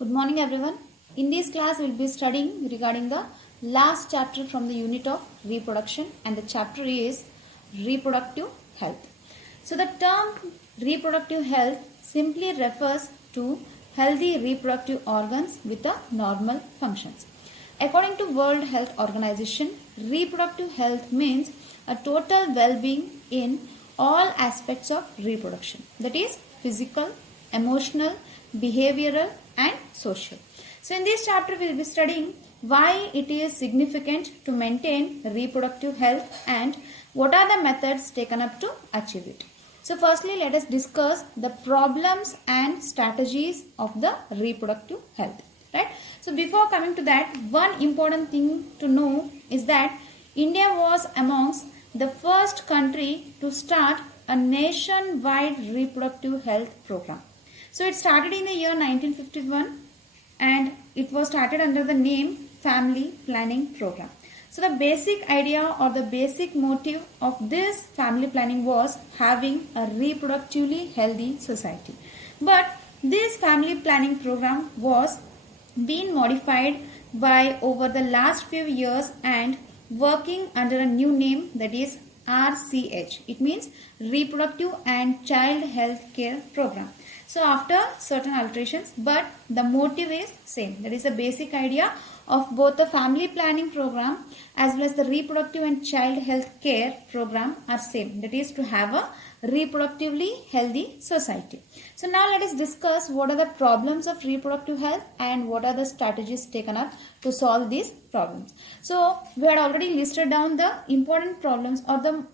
Good morning, everyone. In this class, we'll be studying regarding the last chapter from the unit of reproduction, and the chapter is reproductive health. So, the term reproductive health simply refers to healthy reproductive organs with a normal functions. According to World Health Organization, reproductive health means a total well-being in all aspects of reproduction, that is physical, emotional, behavioral and social. So in this chapter we will be studying why it is significant to maintain reproductive health and what are the methods taken up to achieve it. So firstly, let us discuss the problems and strategies of the reproductive health, right? So before coming to that, one important thing to know is that India was amongst the first country to start a nationwide reproductive health program. So it started in the year 1951 and it was started under the name Family Planning Program. So the basic idea or the basic motive of this family planning was having a reproductively healthy society. But this family planning program was being modified by over the last few years and working under a new name, that is RCH. It means Reproductive and Child Health Care Program. So after certain alterations, but the motive is same. That is the basic idea of both the family planning program as well as the reproductive and child health care program are same. That is to have a reproductively healthy society. So now let us discuss what are the problems of reproductive health and what are the strategies taken up to solve these problems. So we had already listed down the important problems or the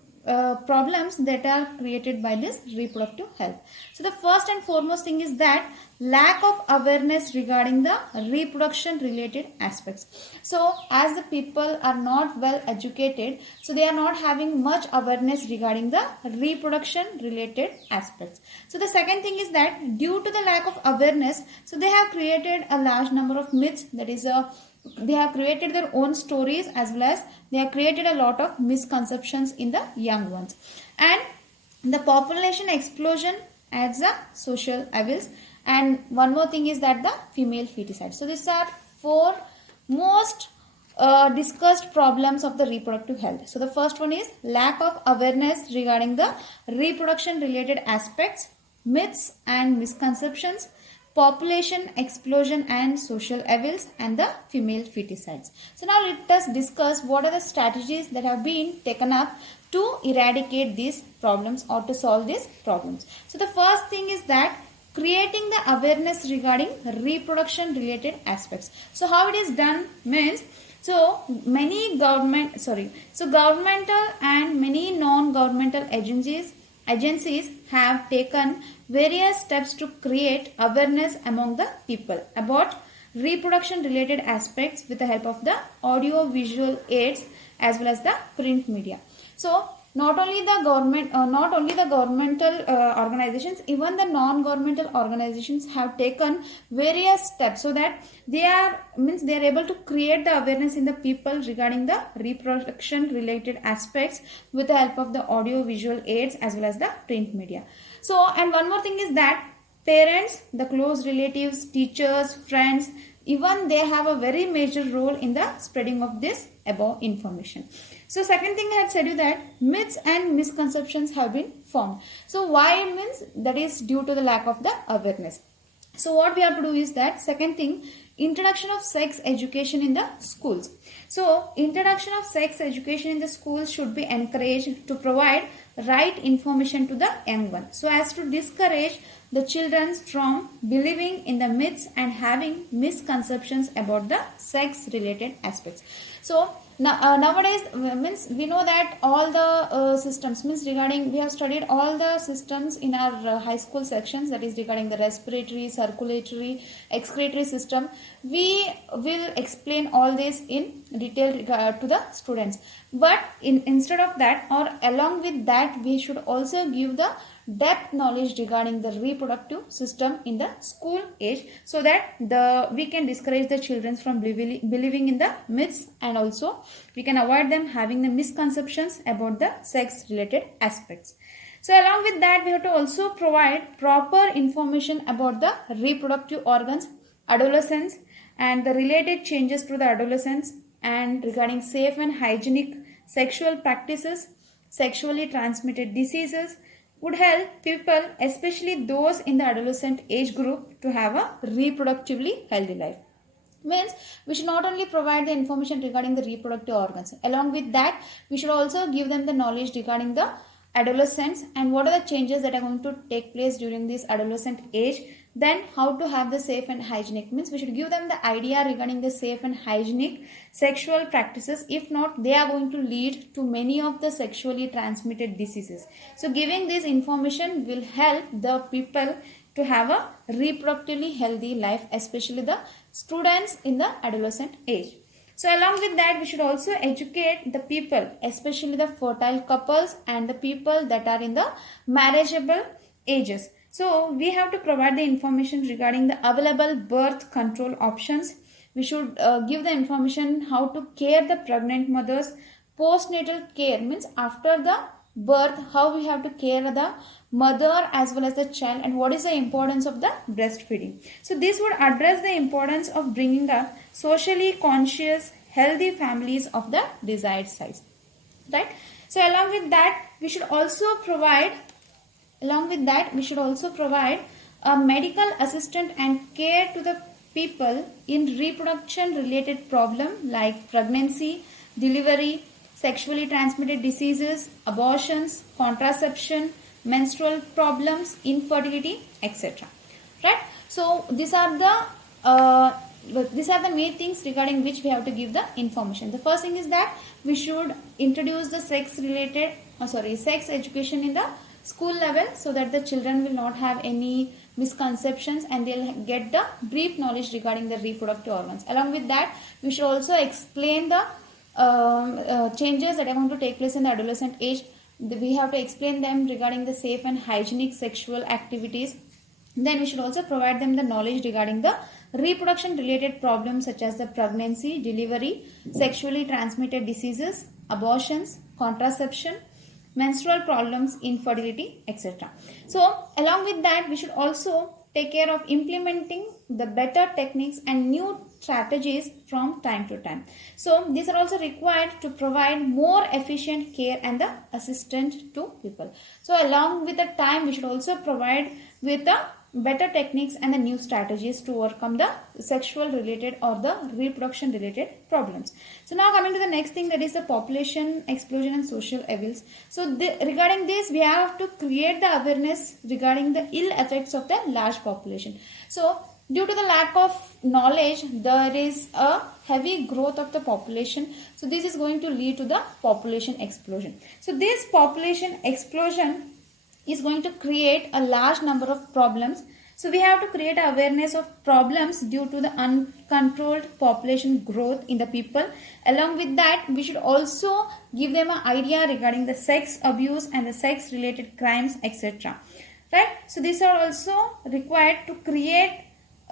problems that are created by this reproductive health. So the first and foremost thing is that lack of awareness regarding the reproduction related aspects. So as the people are not well educated, so they are not having much awareness regarding the reproduction related aspects. So the second thing is that due to the lack of awareness, so they have created a large number of myths, that is they have created their own stories as well as they have created a lot of misconceptions in the young ones. And the population explosion adds the social evils. And one more thing is that the female feticide. So these are four most discussed problems of the reproductive health. So the first one is lack of awareness regarding the reproduction related aspects, myths and misconceptions, population explosion and social evils, and the female feticides. So now let us discuss what are the strategies that have been taken up to eradicate these problems or to solve these problems. So the first thing is that creating the awareness regarding reproduction related aspects. So how it is done means, so governmental and many non-governmental agencies have taken various steps to create awareness among the people about reproduction related aspects with the help of the audio visual aids as well as the print media. So not only the governmental organizations, even the non-governmental organizations have taken various steps so that they are able to create the awareness in the people regarding the reproduction related aspects with the help of the audio visual aids as well as the print media. So, and one more thing is that parents, the close relatives, teachers, friends, even they have a very major role in the spreading of this above information. So second thing I had said you that myths and misconceptions have been formed. So why it means that is due to the lack of the awareness. So what we have to do is that second thing, introduction of sex education in the schools. So introduction of sex education in the schools should be encouraged to provide right information to the young one, so as to discourage the children from believing in the myths and having misconceptions about the sex related aspects. So nowadays means we know that all the systems means regarding, we have studied all the systems in our high school sections, that is regarding the respiratory, circulatory, excretory system. We will explain all this in detail to the students, but instead of that or along with that, we should also give the depth knowledge regarding the reproductive system in the school age, so that we can discourage the children from believing in the myths, and also we can avoid them having the misconceptions about the sex related aspects. So along with that, we have to also provide proper information about the reproductive organs adolescence and the related changes to the adolescence, and regarding safe and hygienic sexual practices, sexually transmitted diseases, would help people, especially those in the adolescent age group, to have a reproductively healthy life. Means we should not only provide the information regarding the reproductive organs, along with that we should also give them the knowledge regarding the adolescents and what are the changes that are going to take place during this adolescent age. Then how to have the safe and hygienic, means we should give them the idea regarding the safe and hygienic sexual practices. If not, they are going to lead to many of the sexually transmitted diseases. So giving this information will help the people to have a reproductively healthy life, especially the students in the adolescent age. So along with that, we should also educate the people, especially the fertile couples and the people that are in the marriageable ages. So we have to provide the information regarding the available birth control options. We should give the information how to care the pregnant mothers. Postnatal care means after the birth, how we have to care the mother as well as the child, and what is the importance of the breastfeeding. So this would address the importance of bringing up socially conscious healthy families of the desired size, right? So along with that we should also provide a medical assistant and care to the people in reproduction related problem like pregnancy, delivery, sexually transmitted diseases, abortions, contraception, menstrual problems, infertility, etc. Right? So these are the main things regarding which we have to give the information. The first thing is that we should introduce the sex education in the school level, so that the children will not have any misconceptions and they'll get the brief knowledge regarding the reproductive organs. Along with that, we should also explain the changes that are going to take place in the adolescent age. We have to explain them regarding the safe and hygienic sexual activities. Then we should also provide them the knowledge regarding the reproduction related problems such as the pregnancy, delivery, sexually transmitted diseases, abortions, contraception, menstrual problems, infertility, etc. So along with that, we should also take care of implementing the better techniques and new strategies from time to time. So these are also required to provide more efficient care and the assistance to people. So along with the time, we should also provide with the better techniques and the new strategies to overcome the sexual related or the reproduction related problems. So now coming to the next thing, that is the population explosion and social evils. So regarding this, we have to create the awareness regarding the ill effects of the large population. So due to the lack of knowledge, there is a heavy growth of the population. So this is going to lead to the population explosion. So this population explosion is going to create a large number of problems. So we have to create awareness of problems due to the uncontrolled population growth in the people. Along with that, we should also give them an idea regarding the sex abuse and the sex related crimes, etc. Right? So these are also required to create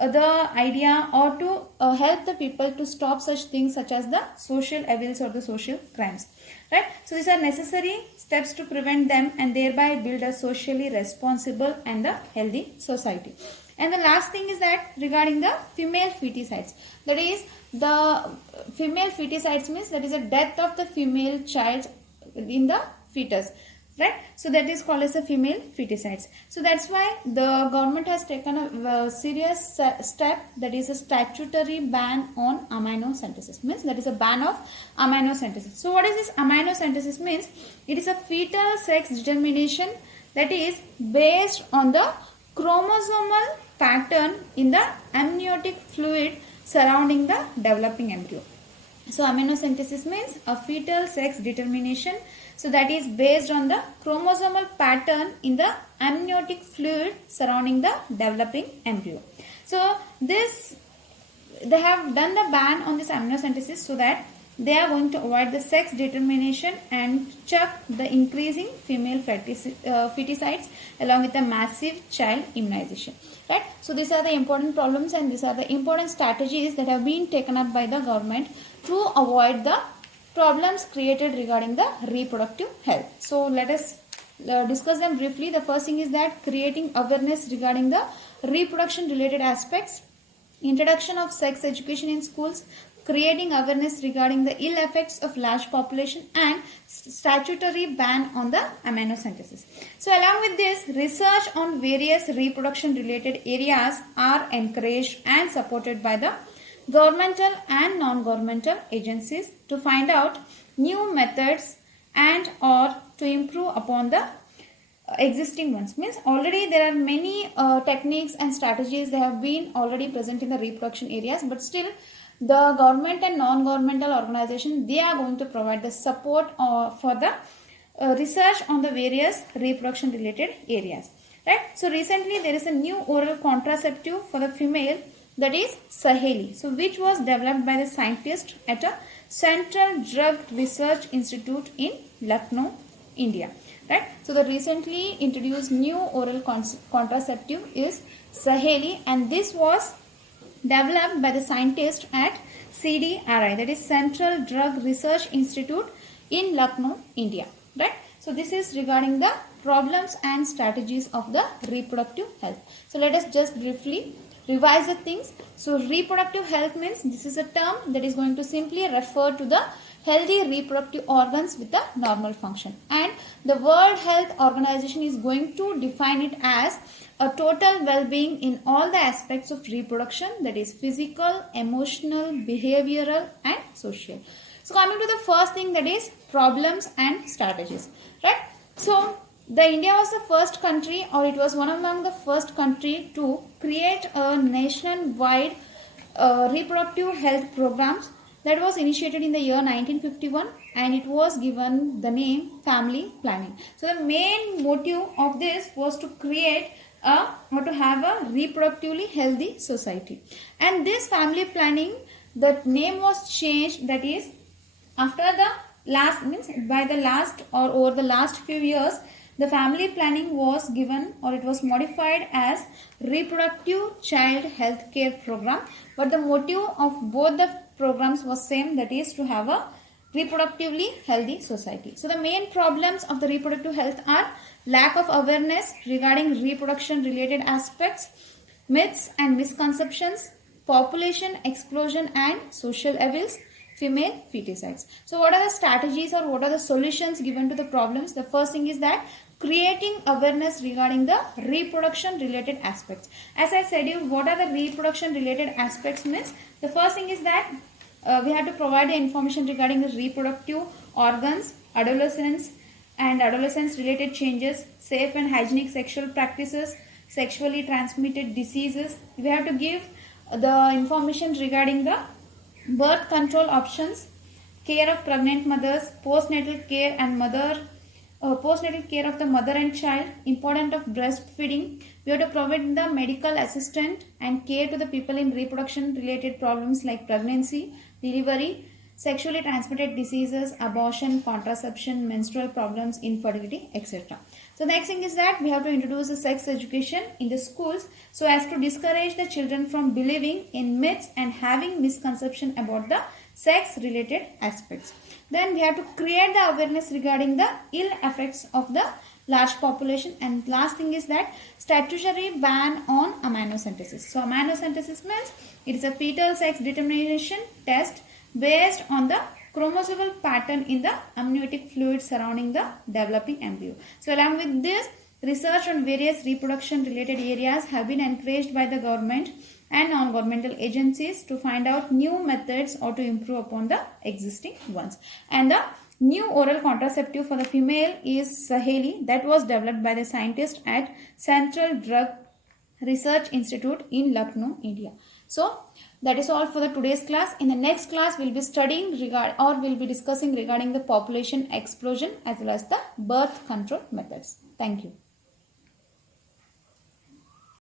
the idea or to help the people to stop such things such as the social evils or the social crimes. Right? So these are necessary steps to prevent them and thereby build a socially responsible and a healthy society. And the last thing is that regarding the female feticides, that is the female feticides means that is a death of the female child in the fetus. Right? So that is called as a female feticides. So that's why the government has taken a serious step, that is a statutory ban on amniocentesis. Means that is a ban of amniocentesis. So what is this amniocentesis means? It is a fetal sex determination that is based on the chromosomal pattern in the amniotic fluid surrounding the developing embryo. So amniocentesis means a fetal sex determination. So that is based on the chromosomal pattern in the amniotic fluid surrounding the developing embryo. So they have done the ban on this amniocentesis so that they are going to avoid the sex determination and check the increasing female feticides along with the massive child immunization. Right? So these are the important problems and these are the important strategies that have been taken up by the government to avoid the problems created regarding the reproductive health. So let us discuss them briefly. The first thing is that creating awareness regarding the reproduction related aspects. introduction of sex education in schools, creating awareness regarding the ill effects of large population, and statutory ban on the amniocentesis. So along with this, research on various reproduction related areas are encouraged and supported by the governmental and non-governmental agencies to find out new methods and or to improve upon the existing ones. Means already there are many techniques and strategies that have been already present in the reproduction areas, but still the government and non-governmental organization, they are going to provide the support for the research on the various reproduction related areas, right? So recently there is a new oral contraceptive for the female, that is Saheli, so which was developed by the scientists at a Central Drug Research Institute in Lucknow, India, right? So the recently introduced new oral contraceptive is Saheli, and this was developed by the scientists at CDRI, that is Central Drug Research Institute in Lucknow, India, right? So this is regarding the problems and strategies of the reproductive health. So let us just briefly revise the things. So reproductive health means this is a term that is going to simply refer to the healthy reproductive organs with a normal function, and the World Health Organization is going to define it as a total well-being in all the aspects of reproduction, that is physical, emotional, behavioral and social. So coming to the first thing, that is problems and strategies, right? So the India was the first country, or it was one among the first country to create a nationwide reproductive health programs that was initiated in the year 1951, and it was given the name family planning. So the main motive of this was to create or to have a reproductively healthy society. And this family planning, the name was changed, that is after the last, means by the last or over the last few years, the family planning was given, or it was modified as reproductive child health care program, but the motive of both the programs was same, that is to have a reproductively healthy society. So the main problems of the reproductive health are lack of awareness regarding reproduction related aspects, myths and misconceptions, population explosion and social evils, female feticides. So what are the strategies or what are the solutions given to the problems? The first thing is that creating awareness regarding the reproduction related aspects. As I said you, what are the reproduction related aspects means? The first thing is that we have to provide the information regarding the reproductive organs, adolescence and adolescence related changes, safe and hygienic sexual practices, sexually transmitted diseases. We have to give the information regarding the birth control options, care of pregnant mothers, postnatal care and postnatal care of the mother and child, importance of breastfeeding. We have to provide the medical assistance and care to the people in reproduction related problems like pregnancy, delivery, sexually transmitted diseases, abortion, contraception, menstrual problems, infertility, etc. So next thing is that we have to introduce the sex education in the schools so as to discourage the children from believing in myths and having misconception about the sex related aspects. Then we have to create the awareness regarding the ill effects of the large population, and last thing is that statutory ban on amniocentesis. So amniocentesis means it is a fetal sex determination test based on the chromosomal pattern in the amniotic fluid surrounding the developing embryo. So along with this, research on various reproduction related areas have been encouraged by the government and non-governmental agencies to find out new methods or to improve upon the existing ones. And the new oral contraceptive for the female is Saheli, that was developed by the scientists at Central Drug Research Institute in Lucknow, India. So that is all for the today's class. In the next class, we'll be studying we'll be discussing regarding the population explosion as well as the birth control methods. Thank you.